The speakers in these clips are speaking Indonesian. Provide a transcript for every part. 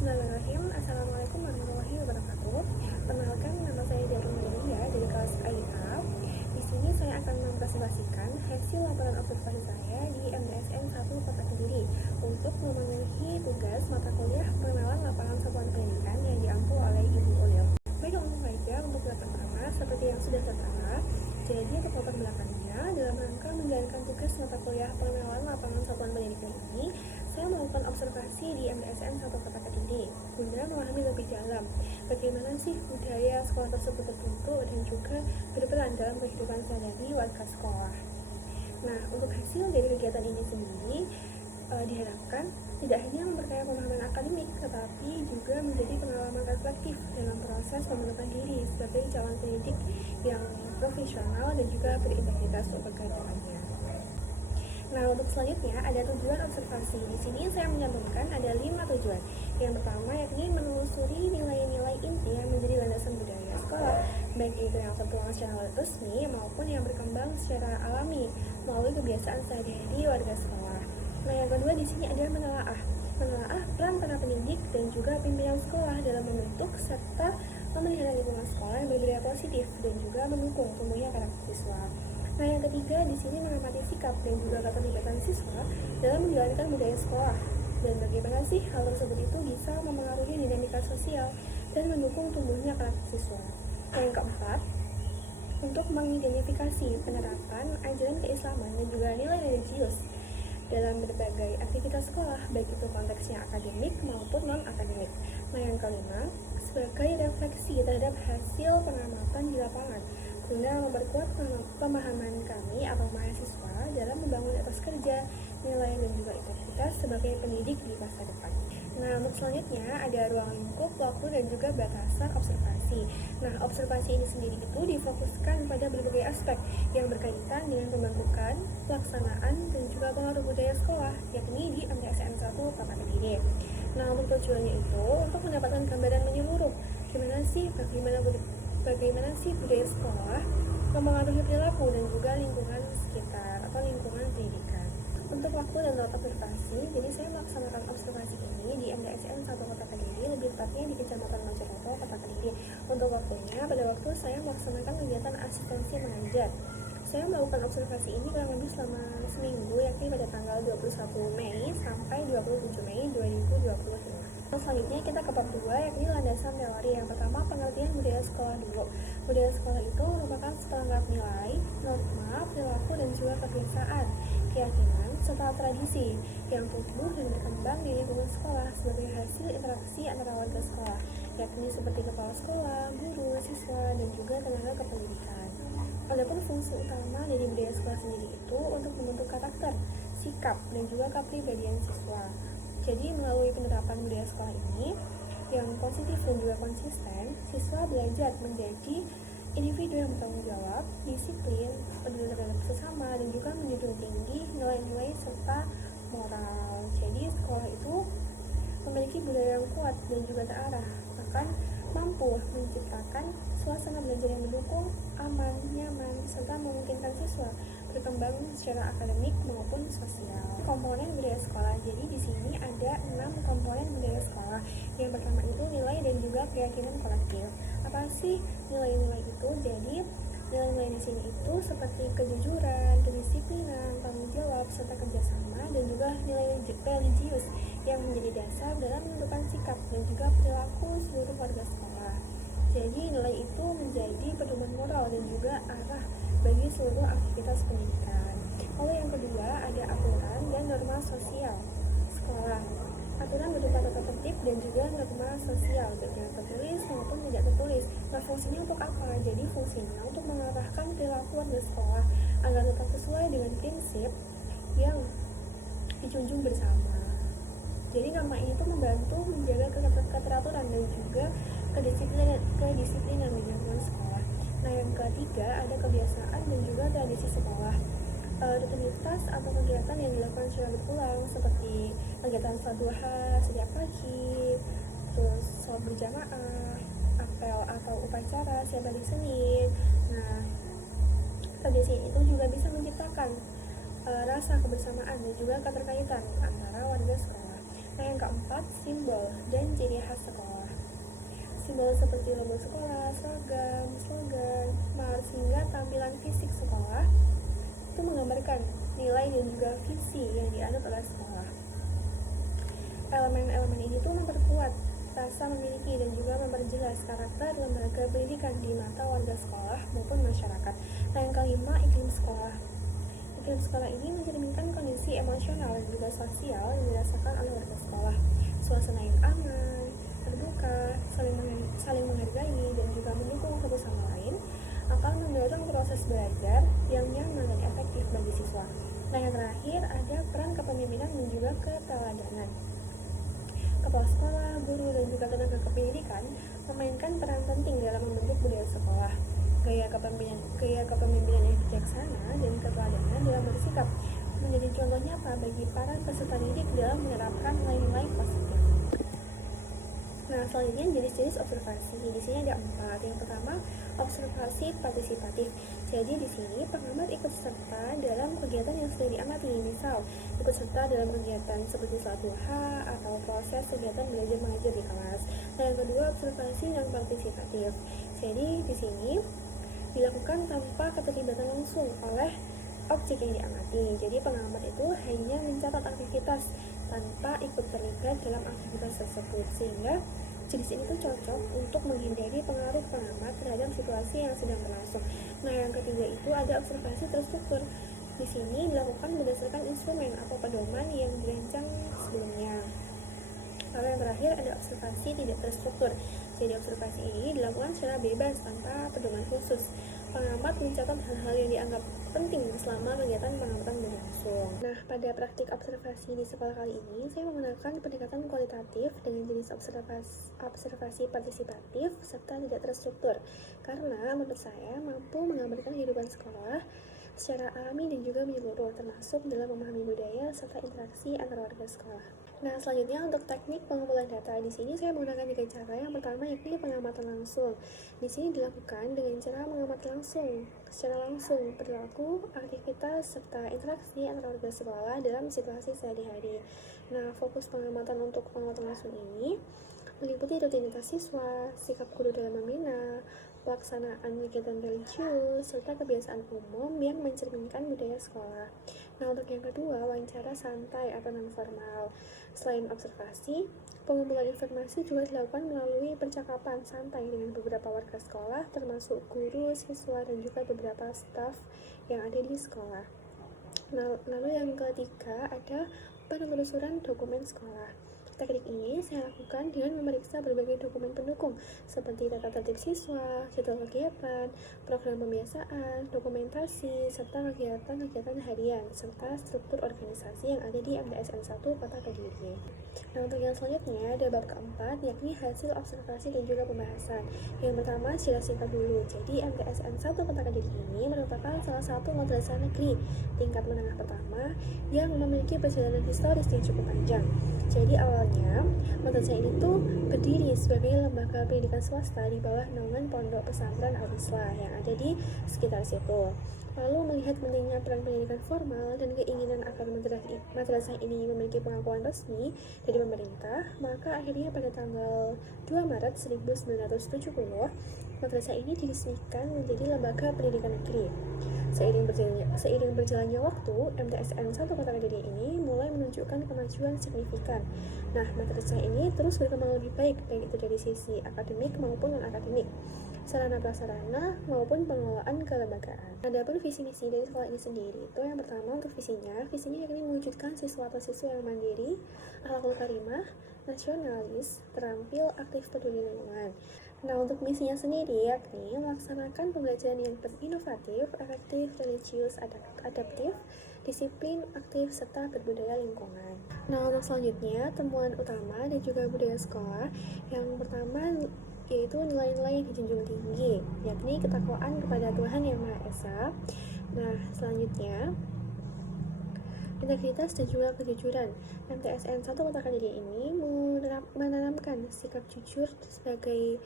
Bismillahirrahmanirrahim. Assalamualaikum warahmatullahi wabarakatuh. Perkenalkan, nama saya Darul Maria dari kelas AIA. Di sini saya akan mempresentasikan hasil laporan observasi saya di MDSN 1 Kota Kediri untuk memenuhi tugas mata kuliah pengenalan lapangan satuan pendidikan yang diampu oleh Ibu Ulil. Baik, langsung saja untuk yang pertama, seperti yang sudah tertera, jadi untuk latar belakangnya, dalam rangka menjalankan tugas mata kuliah pengenalan lapangan satuan pendidikan ini, saya melakukan observasi di MDSN 1 Kota Kediri guna memahami lebih dalam bagaimana sih budaya sekolah tersebut terbentuk dan juga berperan dalam kehidupan sehari-hari warga sekolah. Nah, untuk hasil dari kegiatan ini sendiri diharapkan tidak hanya memperkaya pemahaman akademik, tetapi juga menjadi pengalaman reflektif dalam proses pembentukan diri sebagai calon pendidik yang profesional dan juga berintegritas untuk kedepannya. Nah, untuk selanjutnya ada tujuan observasi. Di sini saya mencantumkan ada 5 tujuan. Yang pertama yakni menelusuri nilai-nilai inti yang menjadi landasan budaya sekolah, baik itu yang tertuang secara resmi maupun yang berkembang secara alami melalui kebiasaan sehari-hari warga sekolah. Nah, yang kedua di sini ada menelaah peran para pendidik dan juga pimpinan sekolah dalam membentuk serta memelihara lingkungan sekolah yang berbudaya positif dan juga mendukung tumbuhnya karakter siswa. Nah, yang ketiga di sini mengamati sikap dan juga keterlibatan siswa dalam menjalankan budaya sekolah dan bagaimana sih hal tersebut itu bisa mempengaruhi dinamika sosial dan mendukung tumbuhnya karakter siswa. Nah, yang keempat, untuk mengidentifikasi penerapan ajaran keislaman dan juga nilai religius dalam berbagai aktivitas sekolah, baik itu konteksnya akademik maupun non-akademik. Nah, yang kelima, sebagai refleksi terhadap hasil pengamatan di lapangan guna memperkuat pemahaman kami atau mahasiswa dalam membangun etos kerja, nilai dan juga integritas sebagai pendidik di masa depan. Nah, untuk selanjutnya ada ruang lingkup, waktu dan juga batasan observasi. Nah, observasi ini sendiri itu difokuskan pada berbagai aspek yang berkaitan dengan pembentukan, pelaksanaan dan juga pengaruh budaya sekolah, yakni di MDSN 1 Kota Kediri. Nah, untuk tujuannya itu untuk mendapatkan gambaran menyeluruh bagaimana sih budaya sekolah mempengaruhi perilaku dan juga lingkungan sekitar atau lingkungan pendidikan. Untuk waktu dan tempat observasi, jadi saya melaksanakan observasi ini di MDSN 1 Kota Kediri, lebih tepatnya di Kecamatan Mojokerto, Kota Kediri. Untuk waktunya, pada waktu saya melaksanakan kegiatan asistensi mengajar. Saya melakukan observasi ini kurang lebih selama seminggu, yakni pada tanggal 21 Mei sampai 27 Mei 2025. Selanjutnya kita ke bab 2, yakni landasan teori. Yang pertama, pengertian budaya sekolah dulu. Budaya sekolah itu merupakan seperangkat nilai, norma, perilaku dan juga kebiasaan, keyakinan, serta tradisi yang tumbuh dan berkembang di lingkungan sekolah sebagai hasil interaksi antara warga sekolah, yakni seperti kepala sekolah, guru, siswa, dan juga tenaga kependidikan. Adapun fungsi utama dari budaya sekolah sendiri itu untuk membentuk karakter, sikap, dan juga kepribadian siswa. Jadi melalui penerapan budaya sekolah ini yang positif dan juga konsisten, siswa belajar menjadi individu yang bertanggung jawab, disiplin, peduli terhadap sesama, dan juga menjunjung tinggi nilai-nilai serta moral. Jadi sekolah itu memiliki budaya yang kuat dan juga terarah, bahkan mampu menciptakan suasana belajar yang mendukung, aman, nyaman, serta memungkinkan siswa berkembang secara akademik maupun sosial. Komponen budaya sekolah. Jadi di sini ada 6 komponen budaya sekolah. Yang pertama itu nilai dan juga keyakinan kolektif. Apa sih nilai-nilai itu? Jadi nilai-nilai di sini itu seperti kejujuran, kedisiplinan, tanggung jawab, serta kerjasama, dan juga nilai religius yang menjadi dasar dalam menentukan sikap dan juga perilaku seluruh warga sekolah. Jadi nilai itu menjadi pedoman moral dan juga arah bagi seluruh aktivitas pendidikan. Lalu yang kedua ada aturan dan norma sosial sekolah. Aturan berupa tata tertib dan juga norma sosial, baik yang tertulis maupun tidak tertulis. Nah, fungsinya untuk apa? Jadi fungsinya untuk mengarahkan perilaku warga sekolah agar tetap sesuai dengan prinsip yang dijunjung bersama. Jadi norma ini tuh membantu menjaga keteraturan dan juga kedisiplinan di lingkungan sekolah. Nah, yang ketiga ada kebiasaan dan juga tradisi sekolah. Rutinitas atau kegiatan yang dilakukan secara berulang seperti kegiatan sholat duha setiap pagi, terus sholat berjamaah, apel atau upacara setiap hari Senin. Nah, tradisi itu juga bisa menciptakan rasa kebersamaan dan juga keterkaitan antara warga sekolah. Nah, yang keempat, simbol dan ciri simbol seperti logo sekolah, seragam, slogan, smart, hingga tampilan fisik sekolah itu menggambarkan nilai dan juga visi yang dianut oleh sekolah. Elemen-elemen ini tuh memperkuat rasa memiliki dan juga memperjelas karakter lembaga pendidikan di mata warga sekolah maupun masyarakat. Nah, yang kelima, iklim sekolah. Iklim sekolah ini mencerminkan kondisi emosional dan juga sosial yang dirasakan oleh warga sekolah. Suasana yang aman, terbuka, saling menghargai, dan juga mendukung satu sama lain akan mendorong proses belajar yang nyaman dan efektif bagi siswa. Nah, yang terakhir ada peran kepemimpinan dan juga keteladanan. Kepala sekolah, guru, dan juga tenaga kependidikan memainkan peran penting dalam membentuk budaya sekolah. Gaya kepemimpinan yang bijaksana dan keteladanan dalam bersikap menjadi contoh nyata bagi para peserta didik dalam menerapkan nilai-nilai positif. Nah, selanjutnya jenis-jenis observasi. Di sini ada 4. Yang pertama, observasi partisipatif. Jadi di sini pengamat ikut serta dalam kegiatan yang sudah diamati. Misal, ikut serta dalam kegiatan seperti salat duha atau proses kegiatan belajar mengajar di kelas. Nah, yang kedua, observasi non partisipatif. Jadi di sini dilakukan tanpa keterlibatan langsung oleh objek yang diamati. Jadi pengamat itu hanya mencatat aktivitas tanpa ikut terlibat dalam aktivitas tersebut, sehingga jenis ini tuh cocok untuk menghindari pengaruh pengamat terhadap situasi yang sedang berlangsung. Nah, yang ketiga itu ada observasi terstruktur. Di sini dilakukan berdasarkan instrumen atau pedoman yang dirancang sebelumnya. Lalu yang terakhir ada observasi tidak terstruktur. Jadi observasi ini dilakukan secara bebas tanpa pedoman khusus. Pengamat mencatat hal-hal yang dianggap penting selama kegiatan pengamatan berlangsung. Nah, pada praktik observasi di sekolah kali ini, saya menggunakan pendekatan kualitatif dengan jenis observasi partisipatif serta tidak terstruktur. Karena menurut saya mampu menggambarkan kehidupan sekolah secara alami dan juga menyeluruh, termasuk dalam memahami budaya serta interaksi antara warga sekolah. Nah, selanjutnya untuk teknik pengumpulan data. Di sini saya menggunakan 3 cara. Yang pertama yakni pengamatan langsung. Di sini dilakukan dengan cara mengamati secara langsung perilaku, aktivitas serta interaksi antara warga sekolah dalam situasi sehari-hari. Nah, fokus pengamatan untuk pengamatan langsung ini meliputi rutinitas siswa, sikap guru dalam membina, pelaksanaan kegiatan religius, serta kebiasaan umum yang mencerminkan budaya sekolah. Nah, untuk yang kedua, wawancara santai atau non-formal. Selain observasi, pengumpulan informasi juga dilakukan melalui percakapan santai dengan beberapa warga sekolah, termasuk guru, siswa, dan juga beberapa staf yang ada di sekolah. Nah, lalu yang ketiga ada penelusuran dokumen sekolah. Teknik ini saya lakukan dengan memeriksa berbagai dokumen pendukung seperti tata tertib siswa, jadwal kegiatan, program pembiasaan, dokumentasi, serta kegiatan-kegiatan harian, serta struktur organisasi yang ada di MTSN 1 Kota Kediri. Nah, untuk yang selanjutnya ada bab keempat, yakni hasil observasi dan juga pembahasan. Yang pertama, secara singkat dulu. Jadi MTSN 1 Kota Kediri ini merupakan salah satu madrasah negeri tingkat menengah pertama yang memiliki perjalanan historis yang cukup panjang. Jadi awalnya madrasah ini tuh berdiri sebagai lembaga pendidikan swasta di bawah naungan Pondok Pesantren Al-Islah yang ada di sekitar situ. Lalu melihat pentingnya peran pendidikan formal dan keinginan agar madrasah ini memiliki pengakuan resmi dari pemerintah, maka akhirnya pada tanggal 2 Maret 1970 madrasah ini diresmikan menjadi lembaga pendidikan negeri. Seiring berjalannya waktu, MTSN 1 Kota Kediri ini mulai menunjukkan kemajuan signifikan. Nah, madrasah ini terus berkembang lebih baik itu dari sisi akademik maupun non-akademik, sarana prasarana maupun pengelolaan kelembagaan. Adapun visi misi dari sekolah ini sendiri itu yang pertama untuk visinya yakni mewujudkan siswa atau siswa yang mandiri, akhlakul karimah, nasionalis, terampil, aktif peduli lingkungan. Nah, untuk misinya sendiri yakni melaksanakan pembelajaran yang berinovatif, efektif, religius, adaptif, disiplin, aktif, serta berbudaya lingkungan. Nah, untuk selanjutnya temuan utama dan juga budaya sekolah. Yang pertama yaitu nilai-nilai yang dijunjung tinggi, yakni ketakwaan kepada Tuhan Yang Maha Esa. Nah, selanjutnya integritas dan juga kejujuran. MTSN 1 Kota Kediri ini menanamkan sikap jujur sebagai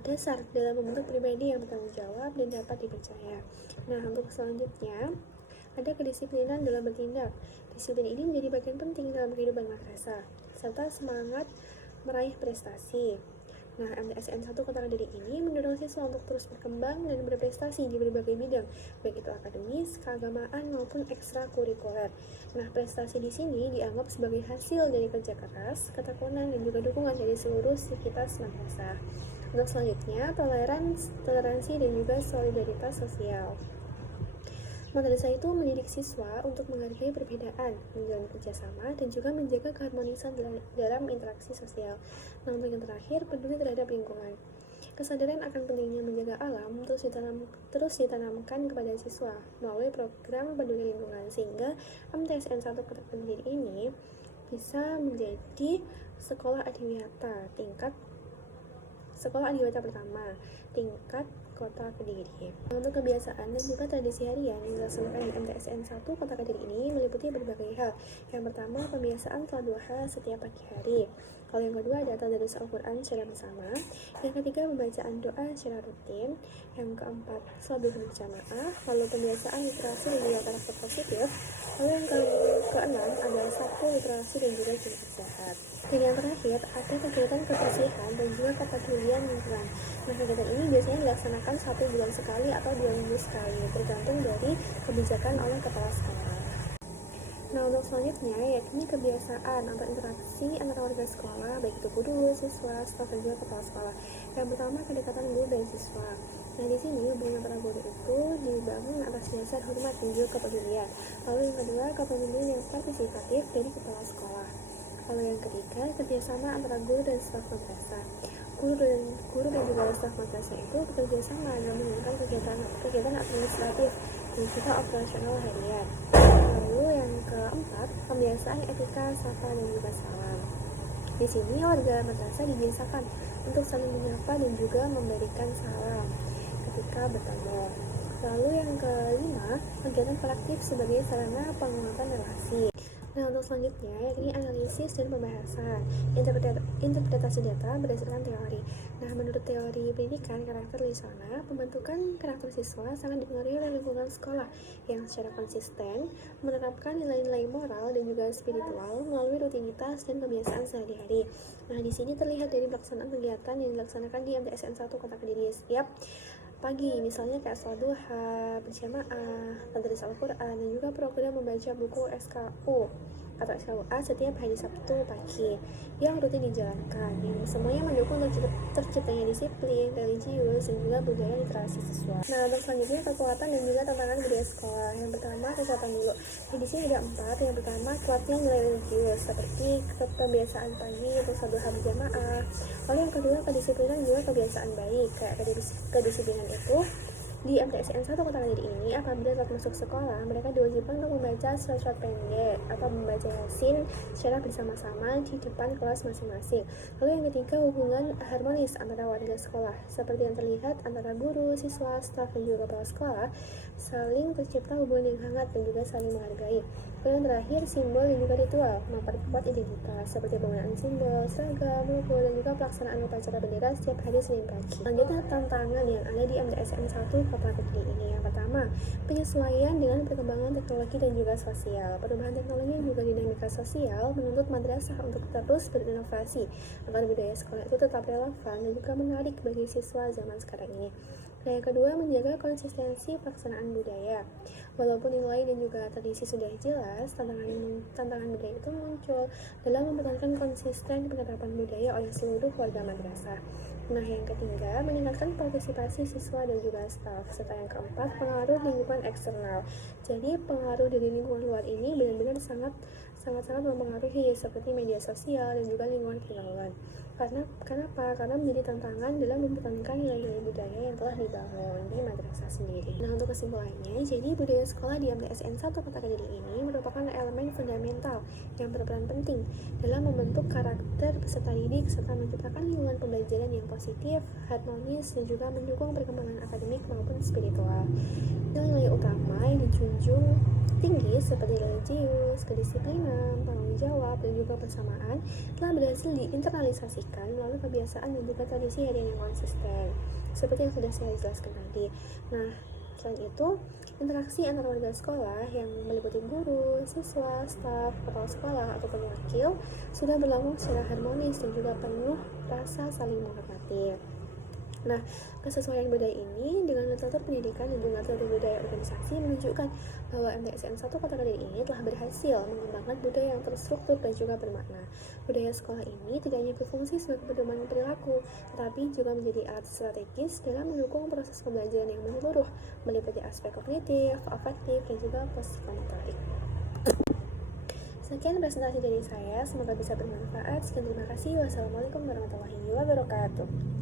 dasar dalam membentuk pribadi yang bertanggung jawab dan dapat dipercaya. Nah, untuk selanjutnya ada kedisiplinan dalam bertindak. Disiplin ini menjadi bagian penting dalam kehidupan madrasah serta semangat meraih prestasi. Nah, MTSN 1 Kota Kediri ini mendorong siswa untuk terus berkembang dan berprestasi di berbagai bidang, baik itu akademis, keagamaan, maupun ekstrakurikuler. Nah, prestasi di sini dianggap sebagai hasil dari kerja keras, ketekunan, dan juga dukungan dari seluruh sivitas madrasah. Untuk selanjutnya, toleransi dan juga solidaritas sosial. Madrasah itu mendidik siswa untuk menghargai perbedaan, menjalin kerjasama, dan juga menjaga keharmonisan dalam interaksi sosial. Nah, untuk yang terakhir, peduli terhadap lingkungan. Kesadaran akan pentingnya menjaga alam terus ditanamkan kepada siswa melalui program peduli lingkungan, sehingga MTSN 1 Kota Kediri ini bisa menjadi sekolah adiwiyata pertama tingkat Kota Kediri. Untuk kebiasaan dan juga tradisi harian yang dilaksanakan di MTSN 1 Kota Kediri ini meliputi berbagai hal. Yang pertama, pembiasaan sholat duha setiap pagi hari. Kalau yang kedua ada tadarus Al-Quran secara bersama. Yang ketiga, pembacaan doa secara rutin. Yang keempat, sholat duha berjamaah. Lalu pembiasaan literasi dan juga karakter positif. Lalu yang keenam adalah sabtu literasi dan juga Jumat sehat. Dan yang terakhir ada kegiatan kebersihan dan juga kepedulian lingkungan. Nah, kegiatan ini biasanya dilaksanakan 1 bulan sekali atau 2 minggu sekali, tergantung dari kebijakan oleh kepala sekolah. Nah, untuk selanjutnya yakni kebiasaan atau interaksi antara warga sekolah, baik itu guru, siswa, staf, dan juga kepala sekolah. Yang pertama, kedekatan guru dan siswa. Nah, di sini hubungan antara guru itu dibangun atas dasar hormat dan juga kepedulian. Lalu yang kedua, kepemimpinan yang partisipatif dari kepala sekolah. Lalu yang ketiga, kerjasama antara guru dan staf madrasah. Guru dan juga staf madrasah itu bekerja sama dalam menjalankan kegiatan administratif dan juga operasional harian. Lalu yang keempat, pembiasaan etika, sapa, dan juga salam. Di sini warga madrasah dibiasakan untuk saling menyapa dan juga memberikan salam ketika bertemu. Lalu yang kelima, kegiatan kolektif sebagai sarana penguatan relasi. Nah, untuk selanjutnya yakni analisis dan pembahasan, interpretasi data berdasarkan teori. Nah, menurut teori pendidikan karakter Lisana, pembentukan karakter siswa sangat dipengaruhi oleh lingkungan sekolah yang secara konsisten menerapkan nilai-nilai moral dan juga spiritual melalui rutinitas dan kebiasaan sehari-hari. Nah, di sini terlihat dari pelaksanaan kegiatan yang dilaksanakan di MTSN 1 Kota Kediri setiap pagi, misalnya kayak sholat duha, berjamaah, tadarus Al-Quran, dan juga program membaca buku SKU atau SKUA setiap hari Sabtu pagi yang rutin dijalankan. Yang semuanya mendukung terciptanya disiplin, religius, dan juga budaya literasi siswa. Nah, untuk selanjutnya kekuatan dan juga tantangan budaya sekolah. Yang pertama, kekuatan dulu. Di sini ada 4. Yang pertama, kuatnya nilai religius seperti kebiasaan pagi untuk sholat duha berjamaah. Lalu yang kedua, kedisiplinan dan juga kebiasaan baik. Kayak kedisiplinan itu di MTSN 1 Kota Kediri ini, apabila saat masuk sekolah, mereka diwajibkan untuk membaca surat-surat pendek atau membaca Yasin secara bersama-sama di depan kelas masing-masing. Lalu yang ketiga, hubungan harmonis antara warga sekolah, seperti yang terlihat antara guru, siswa, staf, dan juga kepala sekolah, saling tercipta hubungan yang hangat dan juga saling menghargai. Lalu yang terakhir, simbol dan juga ritual, memperkuat identitas, seperti penggunaan simbol, seragam, logo, dan juga pelaksanaan upacara bendera setiap hari Senin pagi. Selanjutnya, tantangan yang ada di MTSN 1 Kota Kediri ini. Yang pertama, penyesuaian dengan perkembangan teknologi dan juga sosial. Perubahan teknologi dan juga dinamika sosial menuntut madrasah untuk terus berinovasi agar budaya sekolah itu tetap relevan dan juga menarik bagi siswa zaman sekarang ini. Nah, yang kedua, menjaga konsistensi pelaksanaan budaya. Walaupun nilai dan juga tradisi sudah jelas, tantangan budaya itu muncul dalam mempertahankan konsisten penerapan budaya oleh seluruh warga madrasah. Nah, yang ketiga, meningkatkan partisipasi siswa dan juga staf. Serta yang keempat, pengaruh lingkungan eksternal. Jadi, pengaruh dari lingkungan luar ini benar-benar sangat mempengaruhi, seperti media sosial dan juga lingkungan keilmuan. Kenapa? Karena menjadi tantangan dalam mempertahankan nilai-nilai budaya yang telah dibangun di madrasah sendiri. Nah, untuk kesimpulannya, jadi budaya sekolah di MTSN 1 Kota Kediri ini merupakan elemen fundamental yang berperan penting dalam membentuk karakter peserta didik serta menciptakan lingkungan pembelajaran yang positif, harmonis, dan juga mendukung perkembangan akademik maupun spiritual. Nilai-nilai utama yang dijunjung tinggi seperti religius, kedisiplinan, tanggung jawab, dan juga persamaan telah berhasil diinternalisasikan melalui kebiasaan dan juga tradisi harian yang konsisten, seperti yang sudah saya jelaskan tadi. Nah, Selain itu, interaksi antar warga sekolah yang meliputi guru, siswa, staf, kepala sekolah, ataupun wakil sudah berlangsung secara harmonis dan juga penuh rasa saling menghormati. Nah, kesesuaian budaya ini dengan metode pendidikan dan juga metode budaya organisasi menunjukkan bahwa MTSN 1 Kota Kediri ini telah berhasil mengembangkan budaya yang terstruktur dan juga bermakna. Budaya sekolah ini tidak hanya berfungsi sebagai pedoman perilaku, tetapi juga menjadi alat strategis dalam mendukung proses pembelajaran yang menyeluruh, meliputi aspek kognitif, afektif, dan juga psikomotorik. Sekian presentasi dari saya, semoga bisa bermanfaat. Sekian, terima kasih. Wassalamualaikum warahmatullahi wabarakatuh.